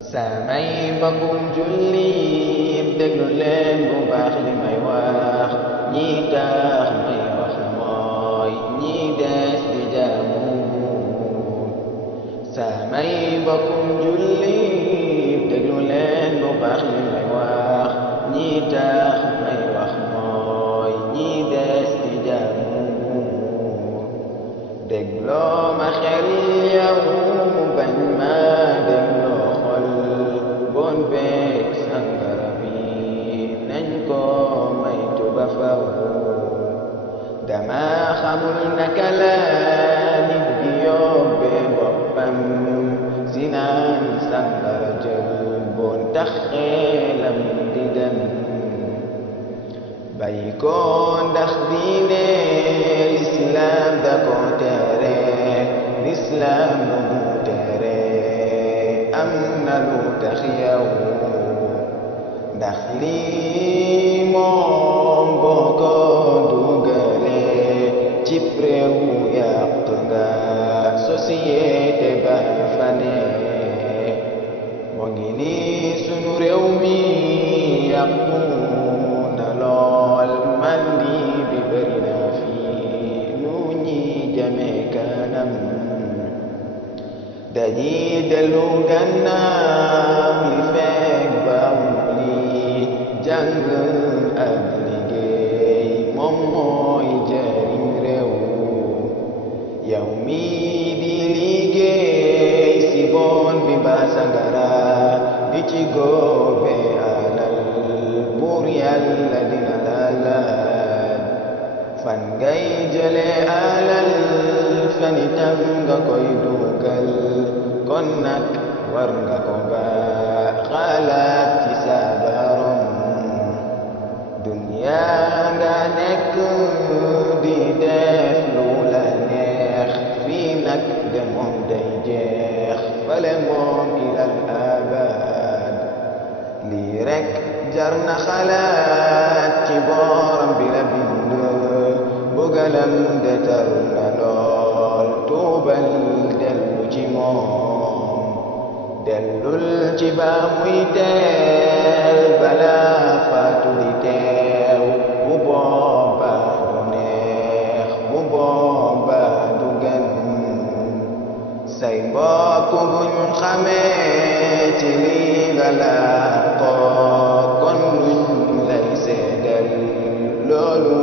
samay mbokkum jullit déglu leen bu baax li may wax ñi tax may wax mooy ñi des di jaamu samay mbokkum jullit déglu leen bu baax li may wax ñi tax may wax mooy ñi des di jaamu dégloo ma xel yow bañ ma dégloo xol bon beeg sangara bi nañ ko maytu ba faw dama xamul naka la nit di yóbbee boppam si naan sangara jël bon tax xelam di dem bàyyi ko ndax diine lislaam da ko tere lislaam lu mu tere am na lu tax yow ndax lii moom boo ko dugalee ci réew yàq nga société ba fa ne moo ngi nii sunu réew mi yàqu na lool man di bi bëri na fii nu ñi jame kanam dañuy dellu gannaaw li fekk bawul li jàng ak liggéey moom mooy jëriñ réew yow mi di liggéey si bon bi ba sangara di ci góobe alal buur yàlla dina la laaj fan ngay jële alal fan itam nga koy dugal kon nag war nga ko ba xalaat ci sa borom dunya nga nekk di def lu la neex fii nag de moom day jeex fale moom ilal abad lii rek jar na xalaat ci borom bi la bind bugalam de tar na lool tuubal dellu ci moom dellul ci ba muy teel balaa faatu di teew bu booba du neex bu booba du gën say mbokk buñ xamee ci lii nga laa ko kon luñ lay seedal loolu